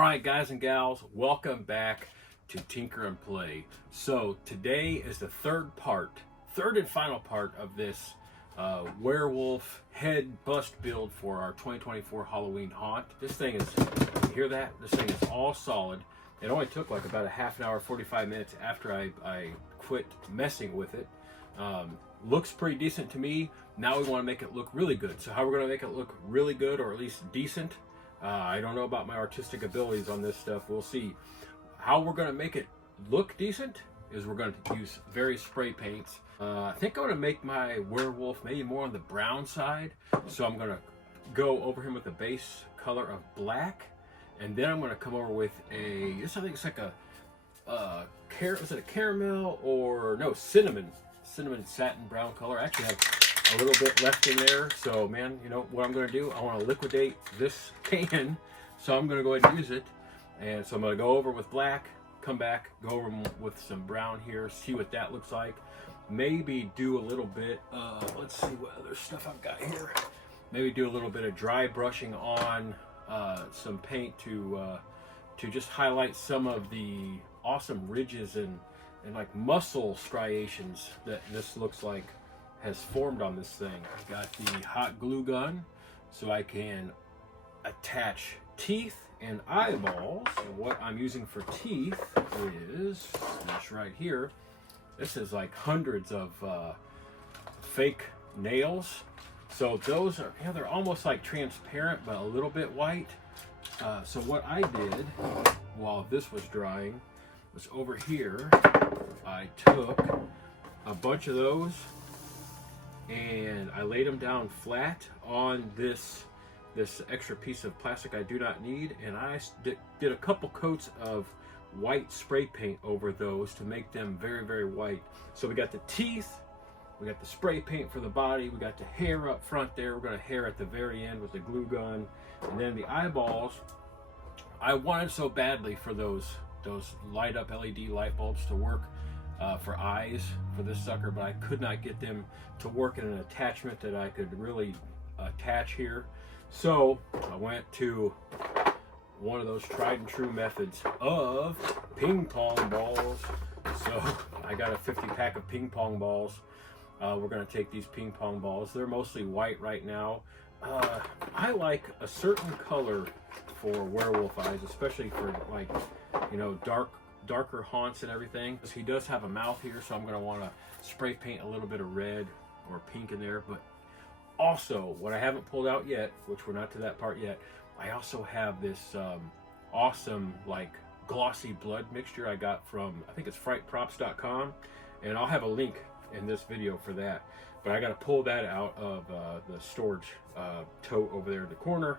Alright guys and gals, welcome back to Tinker and Play. So today is the third and final part of this werewolf head bust build for our 2024 Halloween haunt. This thing is, you hear that? This thing is all solid. It only took like about a half an hour, 45 minutes after I quit messing with it. Looks pretty decent to me. Now we want to make it look really good. So how we're going to make it look really good, or at least decent, I don't know about my artistic abilities on this stuff. We'll see. How we're going to make it look decent is we're going to use various spray paints. I think I'm going to make my werewolf maybe more on the brown side. So I'm going to go over him with a base color of black. And then I'm going to come over with I think it's like is it a caramel or no, cinnamon satin brown color. I actually have a little bit left in there. So man, you know what I'm going to do? I want to liquidate this can. So I'm going to go ahead and use it. And so I'm going to go over with black, come back, go over with some brown here, see what that looks like. Maybe do a little bit of, let's see what other stuff I've got here. Maybe do a little bit of dry brushing on some paint to just highlight some of the awesome ridges and like muscle striations that this looks like has formed on this thing. I got the hot glue gun so I can attach teeth and eyeballs. And what I'm using for teeth is this right here. This is like hundreds of fake nails. So those are, they're almost like transparent but a little bit white. So what I did while this was drying was over here, I took a bunch of those and I laid them down flat on this extra piece of plastic I do not need, and I did a couple coats of white spray paint over those to make them very, very white. So we got the teeth, we got the spray paint for the body, we got the hair up front there, we're going to hair at the very end with the glue gun, and then the eyeballs. I wanted so badly for those light up LED light bulbs to work for eyes for this sucker, but I could not get them to work in an attachment that I could really attach here. So I went to one of those tried and true methods of ping pong balls. So I got a 50 pack of ping pong balls. We're going to take these ping pong balls. They're mostly white right now. I like a certain color for werewolf eyes, especially for, like, you know, darker haunts and everything. He does have a mouth here, so I'm going to want to spray paint a little bit of red or pink in there. But also, what I haven't pulled out yet, which we're not to that part yet, I also have this awesome, like, glossy blood mixture I got from, I think it's frightprops.com, and I'll have a link in this video for that. But I got to pull that out of the storage tote over there in the corner,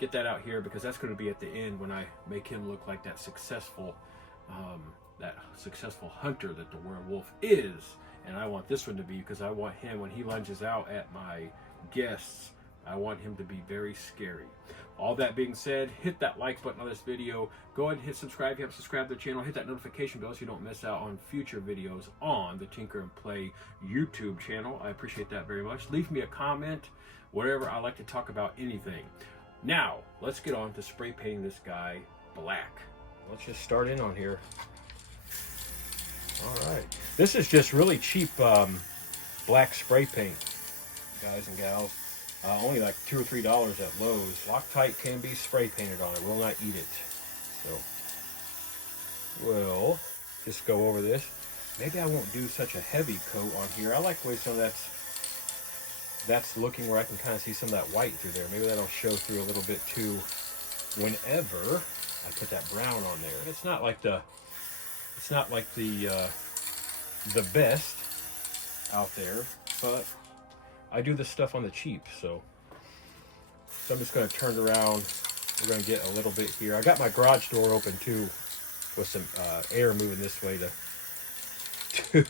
get that out here, because that's going to be at the end when I make him look like that successful hunter that the werewolf is. And I want this one to be, because I want him, when he lunges out at my guests, I want him to be very scary. All that being said, hit that like button on this video. Go ahead and hit subscribe if you haven't subscribed to the channel. Hit that notification bell so you don't miss out on future videos on the Tinker and Play YouTube channel. I appreciate that very much. Leave me a comment, whatever. I like to talk about anything. Now, let's get on to spray painting this guy black. Let's just start in on here. All right. This is just really cheap black spray paint, guys and gals. Only like $2 or $3 at Lowe's. Loctite can be spray painted on it. Will not eat it. So we'll just go over this. Maybe I won't do such a heavy coat on here. I like the way some of that's looking, where I can kind of see some of that white through there. Maybe that'll show through a little bit too whenever I put that brown on there. It's not like the best out there, but I do this stuff on the cheap, so I'm just going to turn it around. We're going to get a little bit here. I got my garage door open too, with some air moving this way to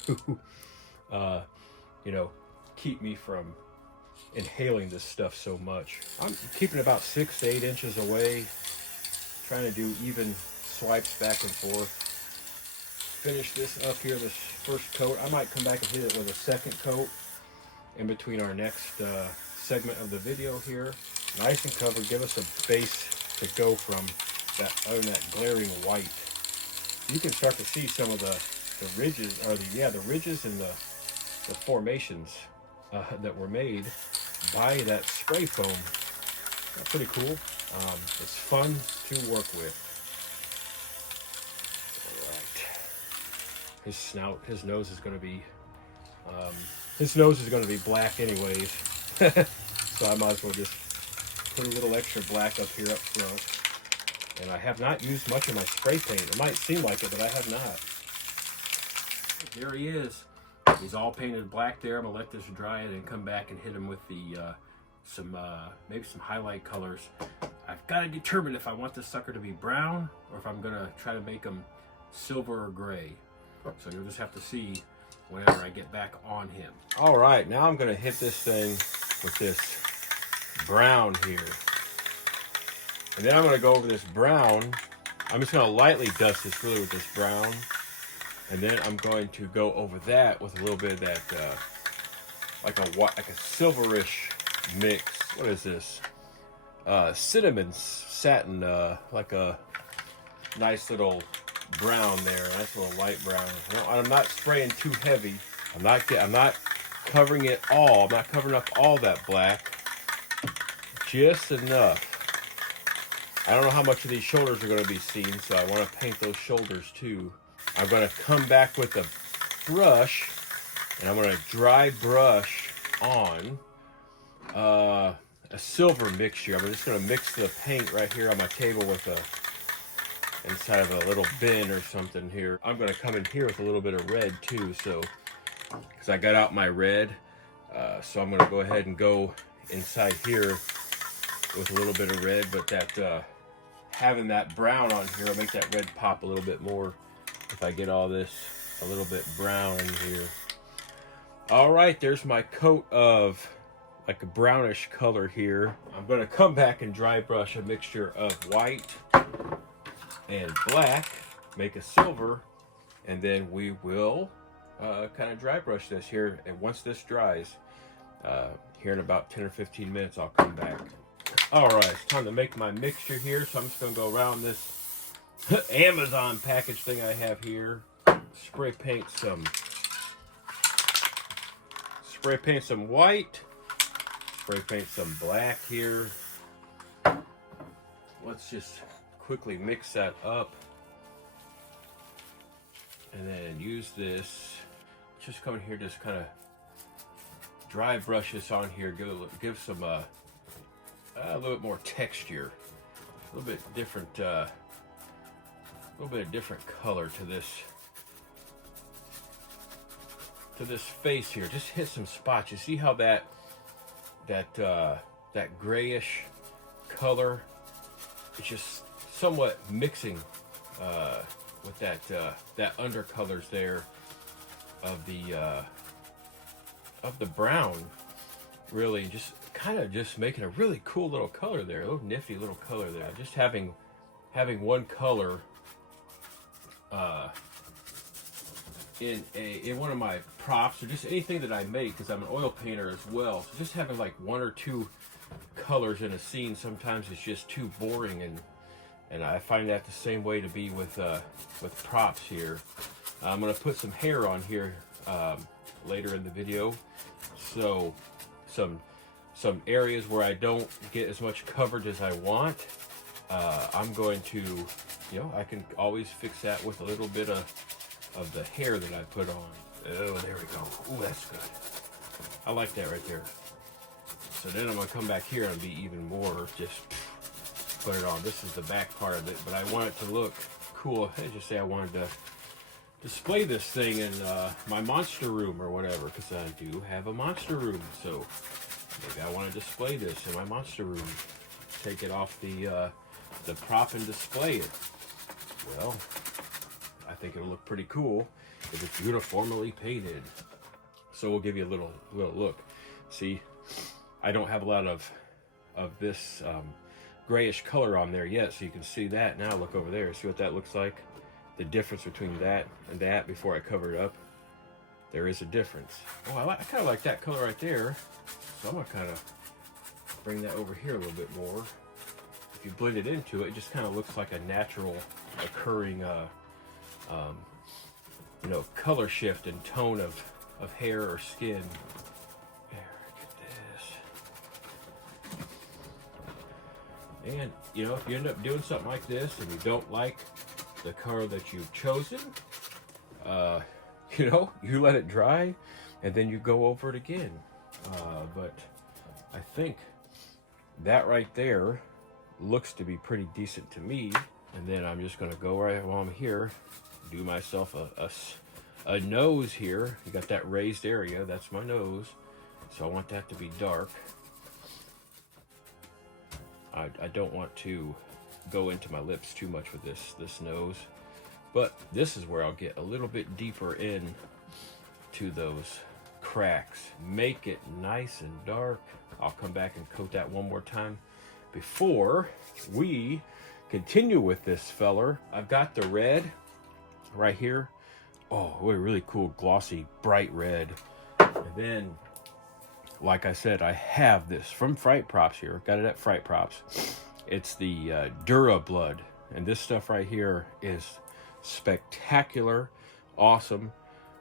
you know, keep me from inhaling this stuff so much. I'm keeping about 6 to 8 inches away, trying to do even swipes back and forth. Finish this up here, this first coat. I might come back and hit it with a second coat in between our next segment of the video here. Nice and covered, give us a base to go from other than that glaring white. You can start to see some of the ridges, or the ridges and the formations that were made by that spray foam. That's pretty cool. It's fun to work with. All right. His snout, his nose is going to be black anyways. So I might as well just put a little extra black up here up front. And I have not used much of my spray paint. It might seem like it, but I have not. There he is. He's all painted black there. I'm gonna let this dry and then come back and hit him with the maybe some highlight colors. I've got to determine if I want this sucker to be brown or if I'm gonna try to make him silver or gray. So you'll just have to see whenever I get back on him. All right, now I'm gonna hit this thing with this brown here. And then I'm going to go over this brown. I'm just going to lightly dust this really with this brown. And then I'm going to go over that with a little bit of that, like a silverish mix. What is this? Cinnamon satin, like a nice little brown there. Nice little light brown. I'm not spraying too heavy. I'm not covering it all. I'm not covering up all that black. Just enough. I don't know how much of these shoulders are going to be seen, so I want to paint those shoulders too. I'm going to come back with a brush, and I'm going to dry brush on a silver mixture. I'm just going to mix the paint right here on my table with inside of a little bin or something here. I'm going to come in here with a little bit of red too, so because I got out my red, so I'm going to go ahead and go inside here with a little bit of red, but that having that brown on here will make that red pop a little bit more if I get all this a little bit brown in here. All right, there's my coat of like a brownish color here. I'm going to come back and dry brush a mixture of white and black, make a silver, and then we will kind of dry brush this here. And once this dries, here in about 10 or 15 minutes, I'll come back. All right, it's time to make my mixture here. So I'm just going to go around this Amazon package thing I have here. Spray paint some white. Spray paint some black here. Let's just quickly mix that up. And then use this. Just come in here, just kind of dry brush this on here. Give some a little bit more texture, a little bit different color to this face here. Just hit some spots. You see how that grayish color, it's just somewhat mixing with that undercolors there of the brown, really just kind of just making a really cool little color there, a little nifty little color there. Just having one color in one of my props or just anything that I make, because I'm an oil painter as well. So just having like one or two colors in a scene sometimes is just too boring, and I find that the same way to be with props here. I'm going to put some hair on here later in the video, so some areas where I don't get as much coverage as I want, I'm going to, I can always fix that with a little bit of the hair that I put on. Oh, there we go. Ooh, that's good. I like that right there. So then I'm going to come back here and be even more, just put it on. This is the back part of it, but I want it to look cool. I just say I wanted to display this thing in my monster room or whatever, because I do have a monster room. So maybe I want to display this in my monster room. Take it off the prop and display it. Well, I think it'll look pretty cool if it's uniformly painted. So we'll give you a little look. See, I don't have a lot of this grayish color on there yet, so you can see that now. Look over there. See what that looks like? The difference between that and that before I cover it up. There is a difference. Oh, I kind of like that color right there. So I'm going to kind of bring that over here a little bit more. if you blend it into it, it just kind of looks like a natural occurring, you know, color shift and tone of hair or skin. There, get this. And, you know, if you end up doing something like this and you don't like the color that you've chosen, you know, you let it dry and then you go over it again. But I think that right there looks to be pretty decent to me. And then I'm just gonna go right while I'm here, do myself a nose here. You got that raised area, that's my nose. So I want that to be dark. I don't want to go into my lips too much with this nose. But this is where I'll get a little bit deeper in to those cracks. Make it nice and dark. I'll come back and coat that one more time before we continue with this feller. I've got the red right here. Oh, what a really cool, glossy, bright red. And then, like I said, I have this from Fright Props here. Got it at Fright Props. It's the Dura Blood. And this stuff right here is spectacular, awesome,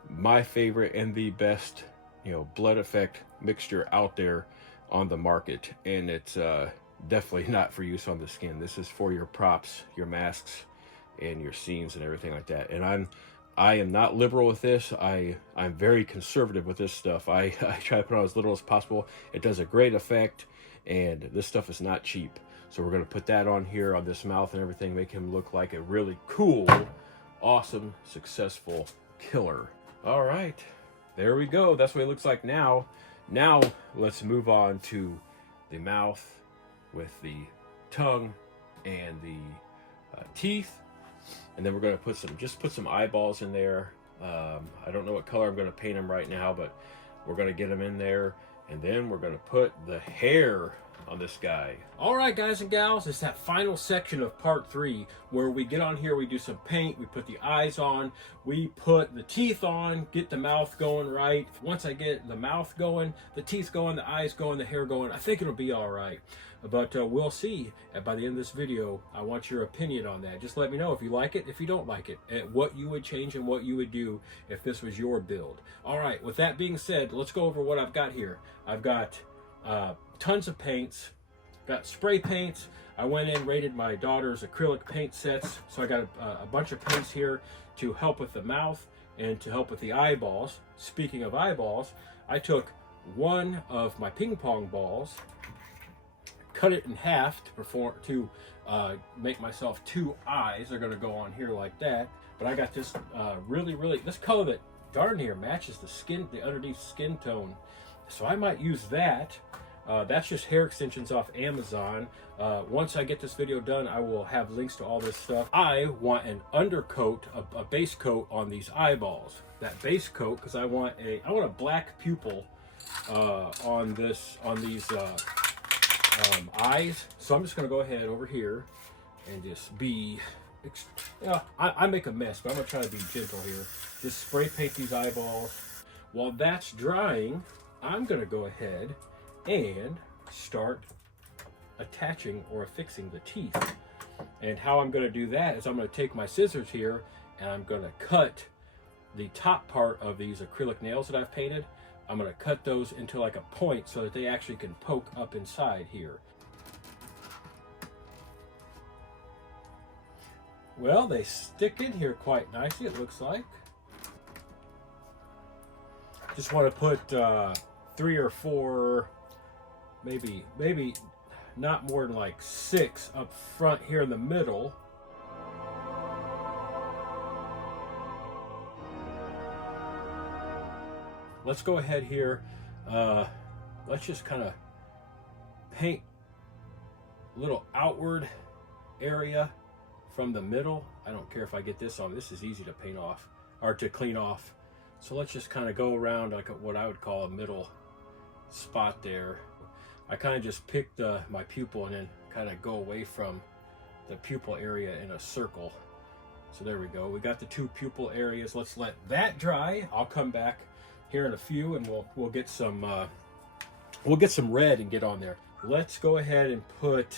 my favorite and the best, you know, blood effect mixture out there on the market. And it's definitely not for use on the skin. This is for your props, your masks, and your scenes and everything like that. And I am not liberal with this. I'm very conservative with this stuff. I try to put on as little as possible. It does a great effect, and this stuff is not cheap. So we're going to put that on here on this mouth and everything, make him look like a really cool, awesome, successful killer. All right, there we go. That's what it looks like now. Now let's move on to the mouth with the tongue and the teeth. And then we're going to put some eyeballs in there. I don't know what color I'm going to paint them right now, but we're going to get them in there. And then we're going to put the hair on this guy. All right, guys and gals, it's that final section of part 3 where we get on here, we do some paint, we put the eyes on, we put the teeth on, get the mouth going right. Once I get the mouth going, the teeth going, the eyes going, the hair going, I think it'll be all right. But we'll see by the end of this video. I want your opinion on that. Just let me know if you like it, if you don't like it, and what you would change and what you would do if this was your build. All right, with that being said, let's go over what I've got here. I've got tons of paints, got spray paints. I went in, rated my daughter's acrylic paint sets, so I got a bunch of paints here to help with the mouth and to help with the eyeballs. Speaking of eyeballs, I took one of my ping pong balls, cut it in half to make myself 2 eyes. They're going to go on here like that. But I got this this color that darn near matches the skin, the underneath skin tone. So I might use that. That's just hair extensions off Amazon. Once I get this video done, I will have links to all this stuff. I want an undercoat, a base coat on these eyeballs. That base coat, because I want a black pupil on these eyes. So I'm just going to go ahead over here and just be, I make a mess, but I'm going to try to be gentle here. Just spray paint these eyeballs. While that's drying, I'm going to go ahead and start attaching or affixing the teeth. And how I'm going to do that is I'm going to take my scissors here and I'm going to cut the top part of these acrylic nails that I've painted. I'm going to cut those into like a point so that they actually can poke up inside here. Well, they stick in here quite nicely, it looks like. Just want to put 3 or 4, maybe not more than like 6 up front here in the middle. Let's go ahead here. Let's just kind of paint a little outward area from the middle. I don't care if I get this on. This is easy to paint off or to clean off. So let's just kind of go around like what I would call a middle spot there. I kind of just pick my pupil and then kind of go away from the pupil area in a circle. So there we go. We got the 2 pupil areas. Let's let that dry. I'll come back here in a few and we'll get some red and get on there. Let's go ahead and put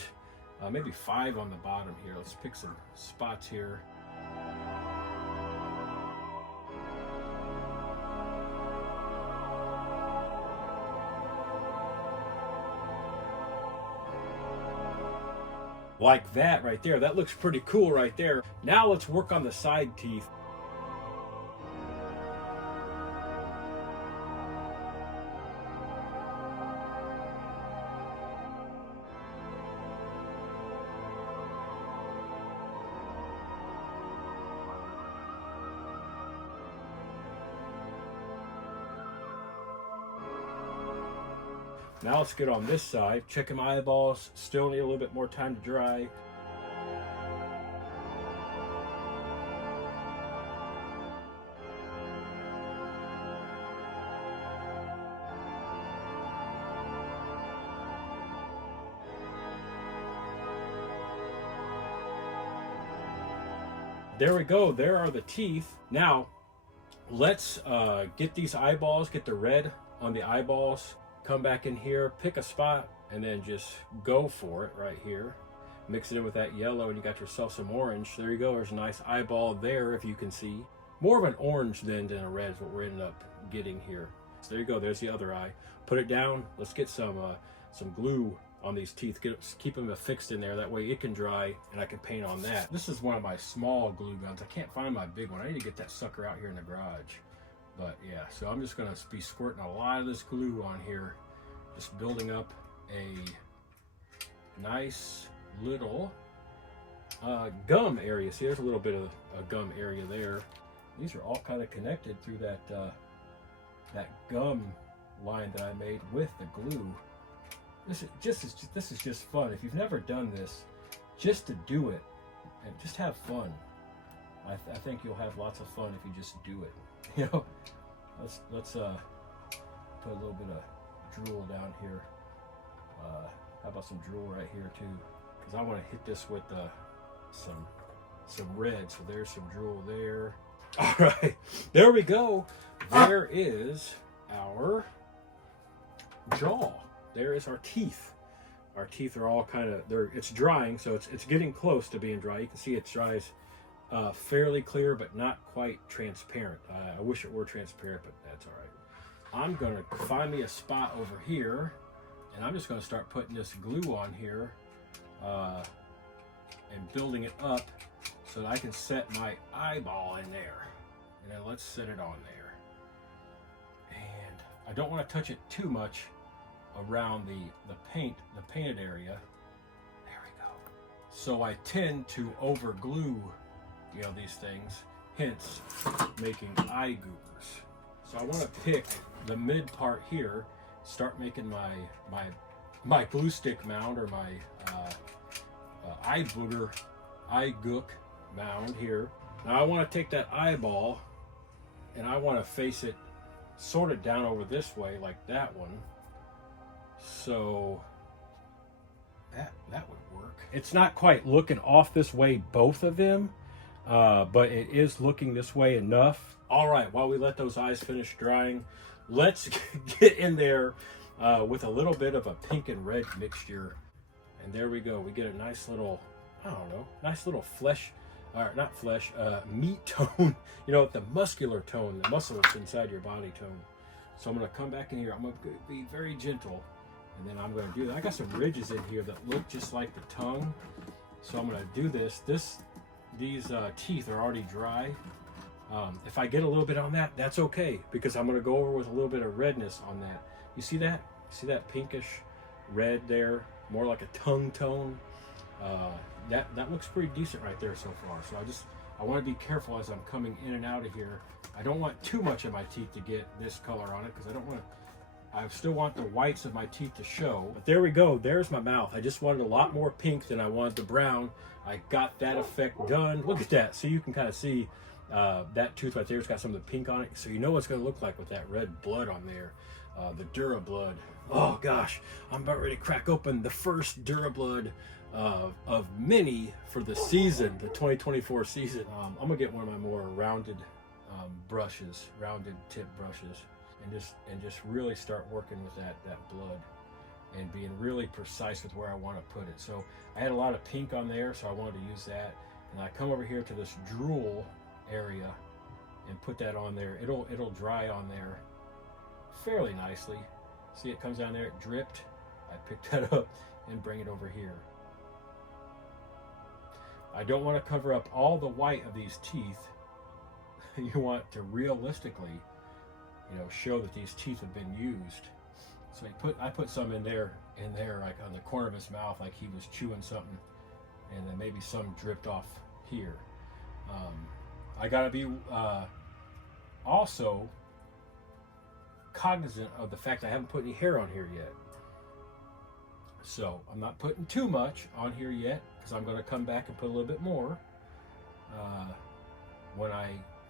maybe 5 on the bottom here. Let's pick some spots here. Like that right there. That looks pretty cool right there. Now let's work on the side teeth. Now let's get on this side. Checking my eyeballs. Still need a little bit more time to dry. There we go. There are the teeth. Now, let's get these eyeballs, get the red on the eyeballs. Come back in here, pick a spot, and then just go for it right here. Mix it in with that yellow, and you got yourself some orange. There you go. There's a nice eyeball there, if you can see. More of an orange than a red is what we're ending up getting here. So there you go. There's the other eye. Put it down. Let's get some glue on these teeth. Keep them affixed in there. That way it can dry, and I can paint on that. This is one of my small glue guns. I can't find my big one. I need to get that sucker out here in the garage. But yeah, so I'm just gonna be squirting a lot of this glue on here, just building up a nice little gum area. See, there's a little bit of a gum area there. These are all kind of connected through that gum line that I made with the glue. This is just fun. If you've never done this, just to do it and just have fun. I think you'll have lots of fun if you just do it. You know, let's put a little bit of drool down here. How about some drool right here too? Because I want to hit this with some red. So there's some drool there. All right, there we go. There is our jaw. There is our teeth. Our teeth are all kind of it's drying, so it's getting close to being dry. You can see it dries fairly clear, but not quite transparent. I wish it were transparent, but that's all right. I'm gonna find me a spot over here, and I'm just gonna start putting this glue on here and building it up so that I can set my eyeball in there. And then let's set it on there. And I don't want to touch it too much around the painted area. There we go. So I tend to over glue, you know, these things, hence making eye goobers. So I want to pick the mid part here, start making my glue stick mound, or my eye gook mound here. Now I want to take that eyeball and I want to face it sort of down over this way, like that one. So that would work. It's not quite looking off this way, both of them, but it is looking this way enough. All right, while we let those eyes finish drying, let's get in there with a little bit of a pink and red mixture. And there we go. We get a nice little, I don't know, nice little flesh, or not flesh, meat tone, you know, the muscular tone, the muscles inside your body tone. So I'm going to come back in here. I'm going to be very gentle, and then I'm going to do that. I got some ridges in here that look just like the tongue. So I'm going to do this. These teeth are already dry. If I get a little bit on that, that's okay, because I'm going to go over with a little bit of redness on that. You see that? See that pinkish red there? More like a tongue tone. That looks pretty decent right there so far. So I want to be careful as I'm coming in and out of here. I don't want too much of my teeth to get this color on it, because I still want the whites of my teeth to show. But there we go. There's my mouth. I just wanted a lot more pink than I wanted the brown. I got that effect done. Look at that. So you can kind of see that tooth right there. It's got some of the pink on it. So you know what it's going to look like with that red blood on there. The Dura blood. Oh gosh, I'm about ready to crack open the first Dura blood of many for the season, the 2024 season. I'm gonna get one of my more rounded brushes, rounded tip brushes, and just really start working with that blood. and being really precise with where I want to put it. So I had a lot of pink on there, so I wanted to use that. And I come over here to this drool area and put that on there. It'll dry on there fairly nicely. See, it comes down there, it dripped. I picked that up and bring it over here. I don't want to cover up all the white of these teeth. You want to realistically, show that these teeth have been used. So I put some in there, like on the corner of his mouth, like he was chewing something, and then maybe some dripped off here. I gotta be also cognizant of the fact I haven't put any hair on here yet. So I'm not putting too much on here yet, because I'm going to come back and put a little bit more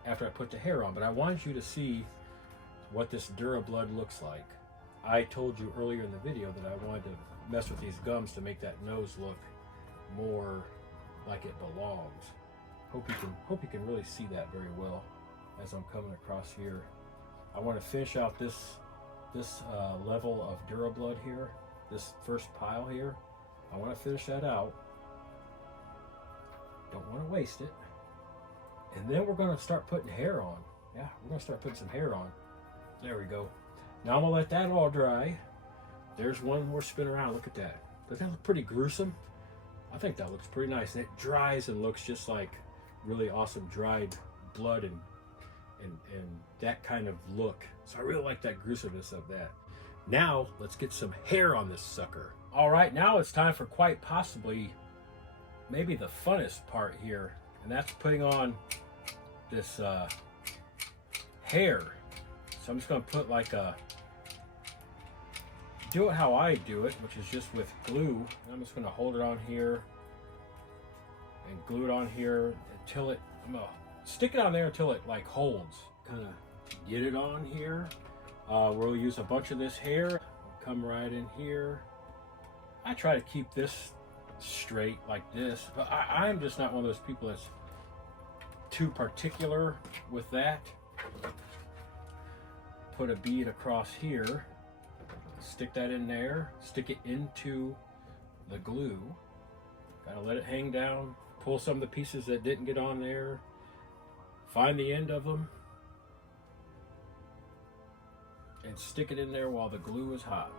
after I put the hair on. But I wanted you to see what this DuraBlood looks like. I told you earlier in the video that I wanted to mess with these gums to make that nose look more like it belongs. Hope you can really see that very well as I'm coming across here. I want to finish out this level of DuraBlood here, this first pile here. I want to finish that out. Don't want to waste it. And then we're going to start putting hair on. Yeah, we're going to start putting some hair on. There we go. Now I'm going to let that all dry. There's one more spin around. Look at that. Does that look pretty gruesome? I think that looks pretty nice. And it dries and looks just like really awesome dried blood and that kind of look. So I really like that gruesomeness of that. Now let's get some hair on this sucker. All right, now it's time for quite possibly maybe the funnest part here, and that's putting on this hair. So I'm just going to put do it how I do it, which is just with glue. I'm just going to hold it on here and glue it on here until I'm going to stick it on there until it like holds. Kind of get it on here. We'll use a bunch of this hair. Come right in here. I try to keep this straight like this, but I'm just not one of those people that's too particular with that. Put a bead across here. Stick that in there. Stick it into the glue. Gotta let it hang down. Pull some of the pieces that didn't get on there. Find the end of them and stick it in there while the glue is hot.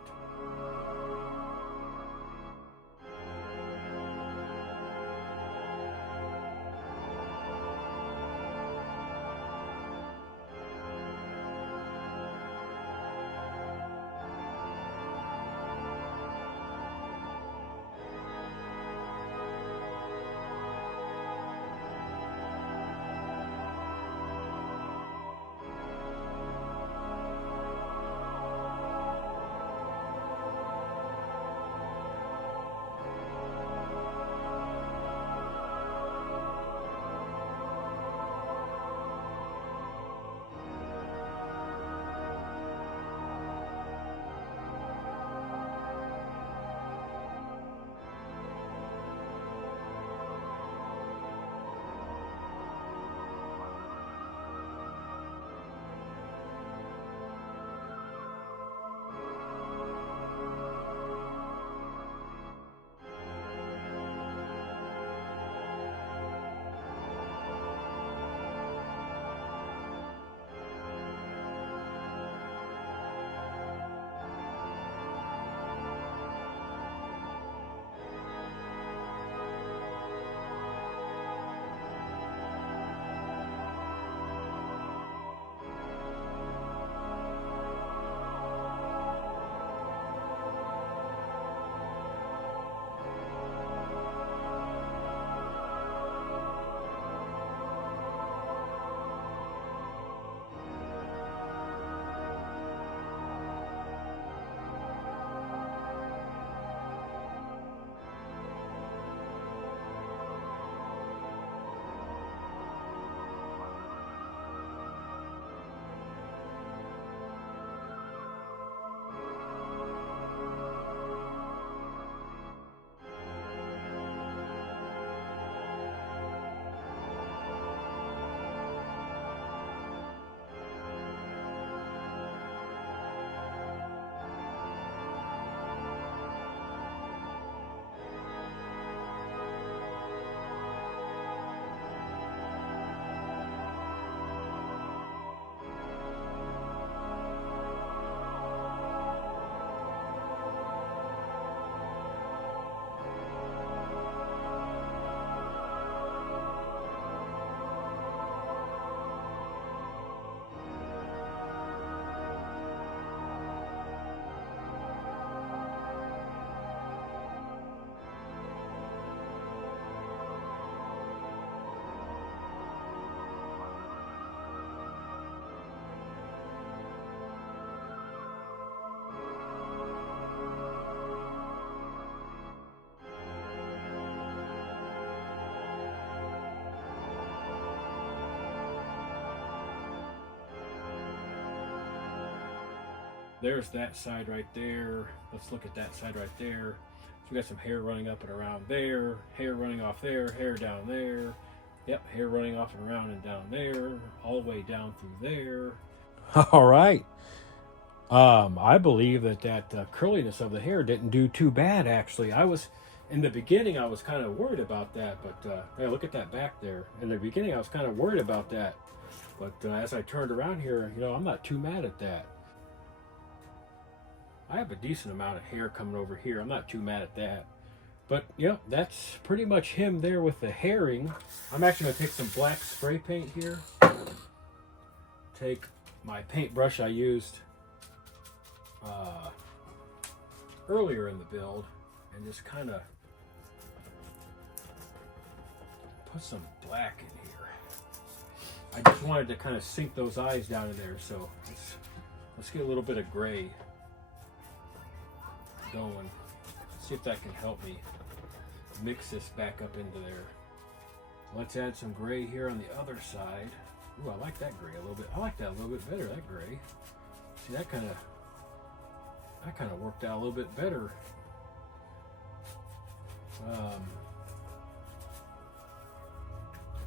there's that side right there. Let's look at that side right there. So we got some hair running up and around there, hair running off there, hair down there. Yep, hair running off and around and down there, all the way down through there. All right. I believe that curliness of the hair didn't do too bad, actually. In the beginning, I was kind of worried about that, but hey, look at that back there. In the beginning, I was kind of worried about that. But as I turned around here, I'm not too mad at that. I have a decent amount of hair coming over here. I'm not too mad at that. But, that's pretty much him there with the herring. I'm actually going to take some black spray paint here. Take my paintbrush I used earlier in the build and just kind of put some black in here. I just wanted to kind of sink those eyes down in there, so let's get a little bit of gray going. Let's see if that can help me mix this back up into there. Let's add some gray here on the other side. Ooh, I like that gray a little bit. I like that a little bit better, that gray. See, that kind of worked out a little bit better.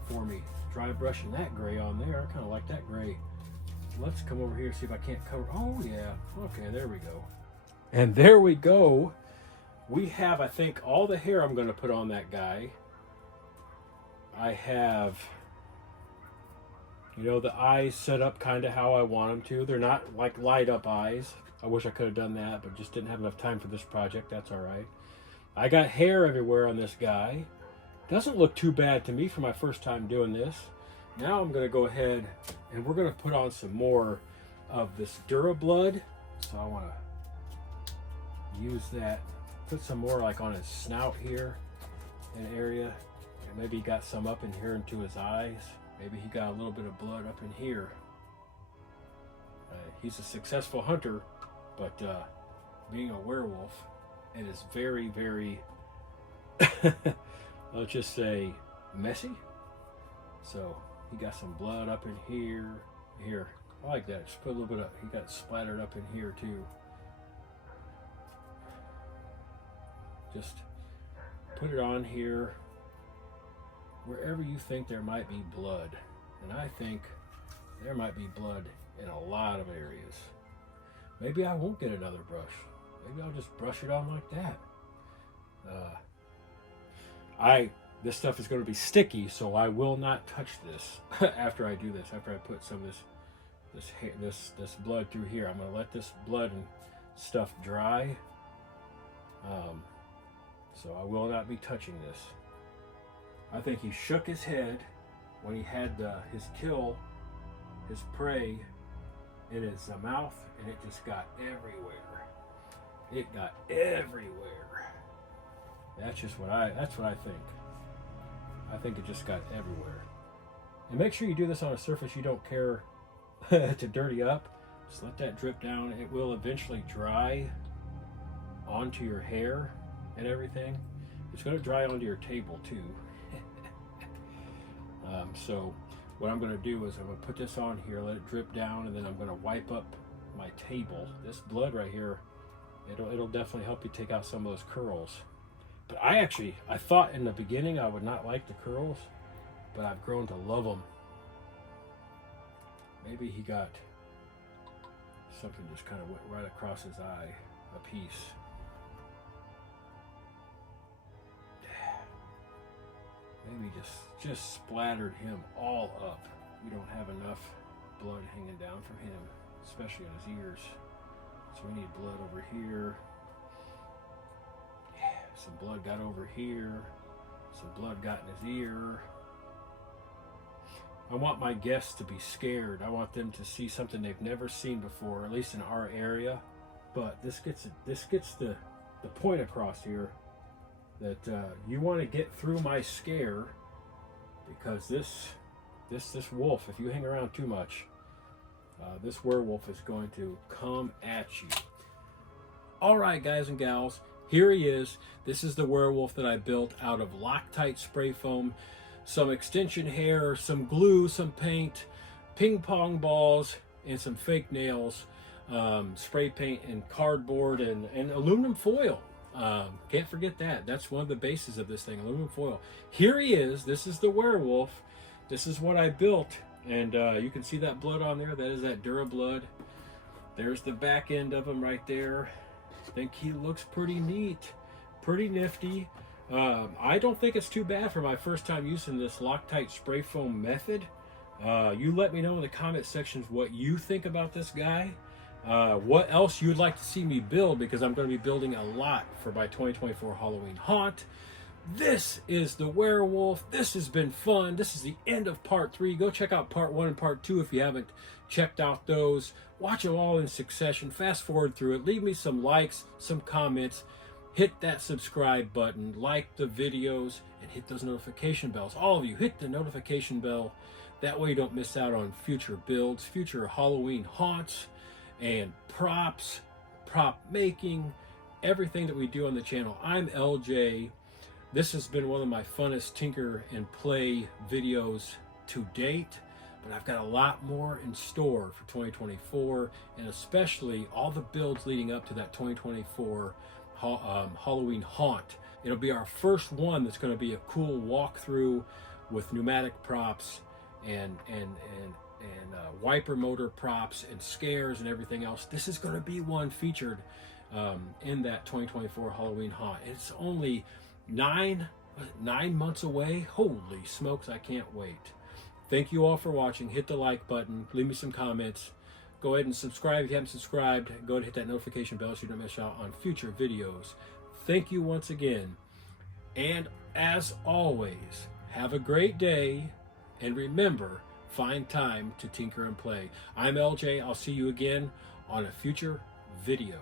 For me, dry brushing that gray on there. I kind of like that gray. Let's come over here, see if I can't cover. Oh yeah, okay, there we go. And there we go. We have, I think, all the hair I'm going to put on that guy. I have, the eyes set up kind of how I want them to. They're not like light up eyes. I wish I could have done that, but just didn't have enough time for this project. That's all right. I got hair everywhere on this guy. Doesn't look too bad to me for my first time doing this. Now I'm going to go ahead and we're going to put on some more of this DuraBlood. So I want to use that. Put some more like on his snout here, an area. And maybe he got some up in here into his eyes. Maybe he got a little bit of blood up in here. He's a successful hunter, but being a werewolf, it is very, very, let's just say, messy. So he got some blood up in here. Here, I like that. Just put a little bit of, he got splattered up in here too. Just put it on here wherever you think there might be blood. And I think there might be blood in a lot of areas. Maybe I won't get another brush. Maybe I'll just brush it on like that. This stuff is going to be sticky, so I will not touch this after I do this. After I put some of this blood through here, I'm going to let this blood and stuff dry. So I will not be touching this. I think he shook his head when he had his prey in his mouth, and it just got everywhere. It got everywhere. That's what I think. I think it just got everywhere. And make sure you do this on a surface you don't care to dirty up. Just let that drip down. It will eventually dry onto your hair and everything. It's going to dry onto your table too. So what I'm going to do is I'm going to put this on here, let it drip down, and then I'm going to wipe up my table. This blood right here, it'll definitely help you take out some of those curls. But I thought in the beginning I would not like the curls, but I've grown to love them. Maybe he got something just kind of went right across his eye, a piece. Maybe just splattered him all up. We don't have enough blood hanging down from him, especially on his ears. So we need blood over here. Yeah, some blood got over here. Some blood got in his ear. I want my guests to be scared. I want them to see something they've never seen before, at least in our area. But this gets the point across here that you want to get through my scare, because this wolf, if you hang around too much, this werewolf is going to come at you. All right, guys and gals, here he is. This is the werewolf that I built out of Loctite spray foam, some extension hair, some glue, some paint, ping pong balls, and some fake nails. spray paint and cardboard and aluminum foil. Can't forget that. That's one of the bases of this thing, aluminum foil. Here he is. This is the werewolf. This is what I built. And you can see that blood on there. That is that Dura blood. There's the back end of him right there. I think he looks pretty neat, pretty nifty. I don't think it's too bad for my first time using this Loctite spray foam method. You let me know in the comment sections what you think about this guy. What else you'd like to see me build, because I'm going to be building a lot for my 2024 Halloween haunt. This is the werewolf. This has been fun. This is the end of part 3. Go check out part 1 and part 2 if you haven't checked out those. Watch them all in succession. Fast forward through it. Leave me some likes, some comments. Hit that subscribe button. Like the videos and hit those notification bells. All of you, hit the notification bell. That way you don't miss out on future builds, future Halloween haunts, and props, prop making, everything that we do on the channel. I'm LJ. This has been one of my funnest tinker and play videos to date, but I've got a lot more in store for 2024, and especially all the builds leading up to that 2024 Halloween haunt. It'll be our first one that's going to be a cool walkthrough with pneumatic props and wiper motor props and scares and everything else. This is going to be one featured in that 2024 Halloween haunt. It's only 9 months away. Holy smokes, I can't wait. Thank you all for watching. Hit the like button, leave me some comments, go ahead and subscribe if you haven't subscribed. Go ahead and hit that notification bell so you don't miss out on future videos. Thank you once again, and as always, have a great day, and remember, find time to tinker and play. I'm LJ. I'll see you again on a future video.